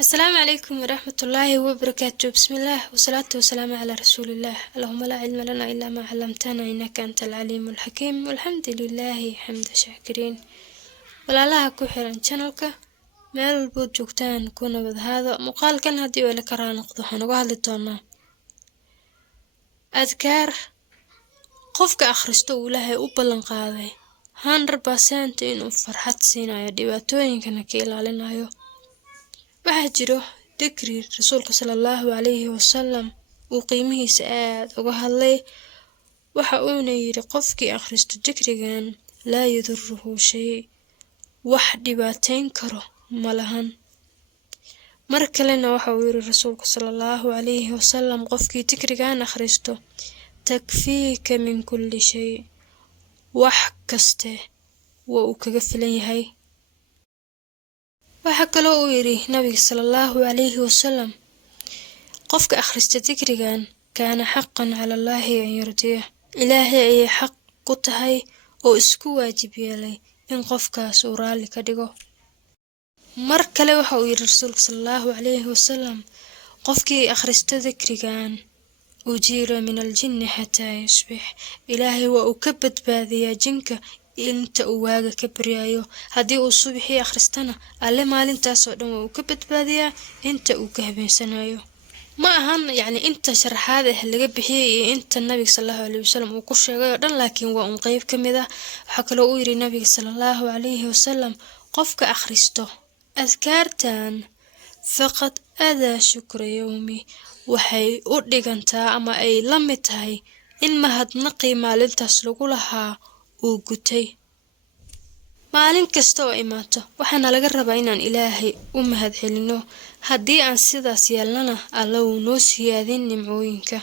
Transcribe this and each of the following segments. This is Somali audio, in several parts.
السلام عليكم ورحمة الله وبركاته. بسم الله والصلاة والسلام على رسول الله. اللهم لا علم لنا إلا ما علمتنا إنك أنت العليم الحكيم. والحمد لله حمد شاكرين. walaalaha ku xiran channelka meel walbo joogtaan kuna wad hada muuqaalkan hadii wala ka raanoqdo waxaan uga hadli doonaa adkaar qofka akhristo uu Ilaahay u ballan qaaday 100% inuu farxad siinayo dhibaatooyinkana ka ilaalinayo. waxaa jiro dhikri rasuulka sallallahu alayhi wasallam uu qiimihiisa aad uga hadlay. waxa uuna yiri qofkii akhristo dhikrigan laa yadurruhu shay wax dhibaateyn karo malahan. mar kalena waxa uu yiri rasuulka sallallahu alayhi wasallam qofkii dhikrigan akhristo takfiika min kulli shay wax kaste waa uu kaga filan yahay. waxa kale oo yiri nabiga sallallahu alayhi wasallam qofka akhrista dhikrigan kaana haqqan ala Allahi an yurdiya Ilaahay ay xaq ku tahay oo isku waajib yeelay in qofkaas uu raali ka dhigo. mar kale waxa uu yiri rasuulka sallallahu alayhi wasallam qofkii akhrista dhikrigan ujiira min al-jinni hatta yusbih Ilaahay waa uu ka badbaadiyaa jinka inta uu waaga ka baryayo. hadii uu subaxii akhristana alle maalintaas oo dhan waa uu ka badbaadiyaa inta uu ka habeensanayo. ma ahan inta sharaxaad laga bixiyay inta nabiga sallallahu alayhi wasallam uu ku sheegay oo dhan laakiin waa un qayb kamid ah. waxa kale oo yiri nabiga sallallahu alayhi wasallam qofka akhristo adkaartan faqad ada shukra yawmi waxay u dhigantaa ama ay la mid tahay in mahadnaqi maalintaas lagu lahaa uu gutay. maalin kasta oo imaato waxaana laga rabaa inaan Ilaahay u mahad celino. hadii aan sidaas yeelnana Alla uu noo siyaadin nimcooyinka.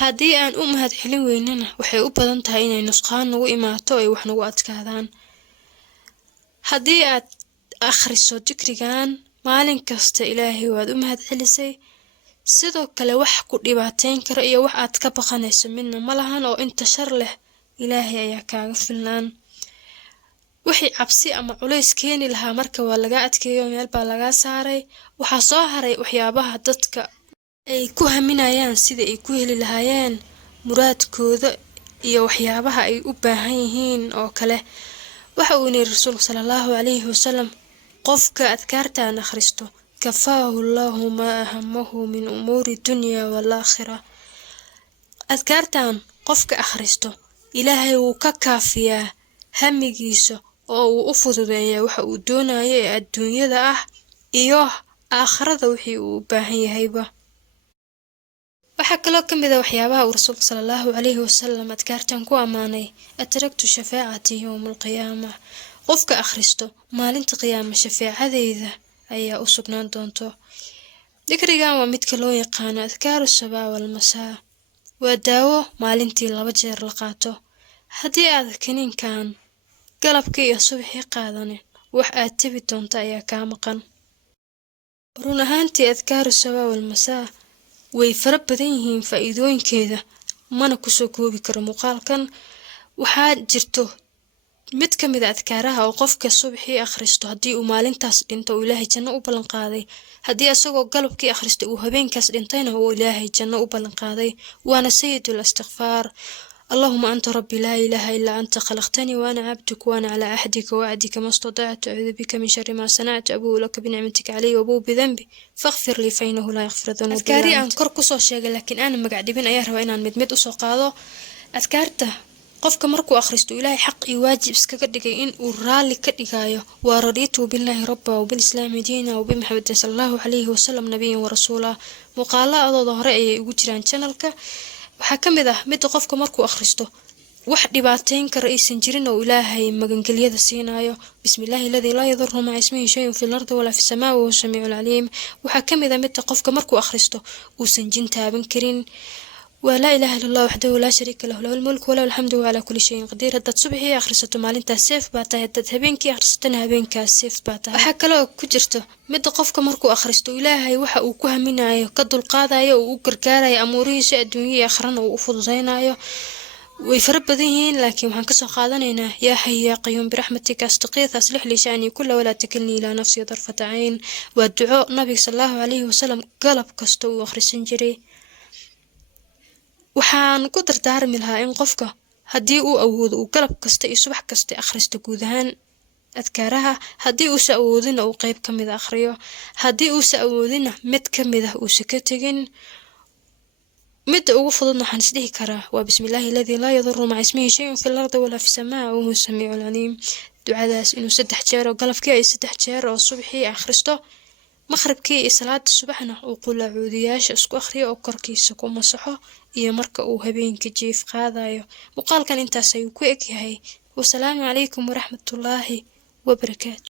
hadii aan u mahad celin weynana waxay u badan tahay inay nusqaan nagu imaato ay wax nagu adkaadaan. hadii aad akhriso dhikrigan maalin kasta Ilaahay waad u mahad celisay. sidoo kale wax ku dhibaateyn karo iyo wax aad ka baqanayso midna malahan oo inta shar leh Ilaahay ayaa kaaga filnaan. wixii cabsi ama culays keeni lahaa marka waa laga adkeeyo meel baa laga saaray. waxaa soo haray waxyaabaha dadka ay ku haminayaan sida ay ku heli lahaayeen muraadkooda iyo waxyaabaha ay u baahan yihiin oo kale. waxa uu yiri rasuulka sallallahu alayhi wasallam qofka adkaartan akhristo kafaahu Allahu ma ahamahu min umuri dunya wal aakhirah. adkaartan qofka akhristo Ilaahay wuu ka kaafiyaa hamigiisa oo uu u fududeeyaa waxa uu doonayo ee adduunyada ah iyo aakhirada wixii uu u baahan yahayba. waxa kale oo kamid ah waxyaabaha uu rasuulka sallallahu alayhi wasallam adkaartan ku amaanay atraktu shafaa'ati yawm al-qiyaamah qofka akhristo maalinta qiyaama shafaacadeyda ayaa u sugnaan doonto. dhikrigan waa mid loo yaqaan adkaaru sabaa wal masaa waa daawo maalintii 2 jeer la qaato. hadii aad kaniinkan galabkii iyo subaxii qaadanin wax aad tabi doonto ayaa ka maqan. run ahaantii adkaaru sabaa wal masaa way fara badan yihiin faa'iidooyinkeeda mana ku soo koobi karo muuqaalkan. waxaa jirto mid kamid ah adkaaraha oo qofka subaxii akhristo hadii uu maalintaas dhinto uu Ilaahay janno u ballan qaaday. hadii asagoo galabkii akhristo uu habeenkaas dhintayna uu Ilaahay janno u ballan qaaday. waana sayyidul istighfar اللهم أنت ربي لا إله إلا أنت خلقتني وأنا عبدك وأنا على عهدك ووعدك ما استطعت أعوذ بك من شر ما صنعت أبوء لك بنعمتك علي وأبوء بذنبي فاغفر لي فإنه لا يغفر الذنوب إلا أنت. أذكاري أن كركسو شيء لكن أنا مقعدين أيها روينا مدمد أسو قاضو أذكارته qofka markuu akhristo Ilaahay xaq iyo waajib iska dhigay in uu raali ka dhigayo waa radiitu billahi rabba wa bil islaam diina wa bi muhammad sallallahu alayhi wasallam nabiyyan wa rasuula. muuqaaladooda hore ay ugu jiraan channelka. waxa kamid ah mid qofka markuu akhristo wax dhibaateyn kara aysan jirin oo Ilaahay magangeliyada siinayo. bismillahi alladhi la yadurru ma'a ismihi shay'un fil ardi wala fis samaa'i wa huwa samii'ul 'aliim. waxa kamid ah mid qofka markuu akhristo uusan jin taaban karin. ولا إله إلا الله وحده لا شريك له له الملك وله الحمد وعلى كل شيء قدير. هدad subaxii akhrisato maalinta safe baa tahay. hadad habeenkii akhrisatana habeenka safe baa tahay. waxa kale oo ku jirto mid qofka markuu akhristo Ilaahay waxa uu ku haminayo ka dulqaadayo oo uu gargaarayo amuurihiisa adduunyo iyo aakhirana uu u fududeynayo. way fara badan yihiin laakiin waxaan kasoo qaadanaynaa yaa xay yaa qayuum biraxmatika astaqiith aslix lii sha'nii kulla walaa takilnii ilaa nafsii darfata cayn. waa duco nabiga sallallahu calayhi wasalam galab kasta uu akhrisan jiray. waxaan ku dardaarmi lahaa in qofka haddii uu awoodo uu galab kasta iyo subax kasta akhristo guud ahaan adkaaraha, haddii uusa awoodina uu qayb ka mid a akhriyo, haddii uusa awoodina mid ka mid ah uusa ka tegin. midda ugu fududna waxaan isdhihi karaa waa bismillaahi alladii laa yadurru maca ismihi shay'un fil ardi walaa fis samaa wa huwa samiicul caliim. ducadaas inuu 3 jeer oo galabkii ay 3 jeer oo subaxii akhristo, maqribkii iyo salaada subaxna uu qul acuudiyaasha isku akhriyo oo korkiisa ku masaxo iyo marka uu habeenkii jiif qaadayo. muuqaalkan intaas ayuu ku eg yahay. wasalaamu calaykum waraxmatullaahi wabarakaatu.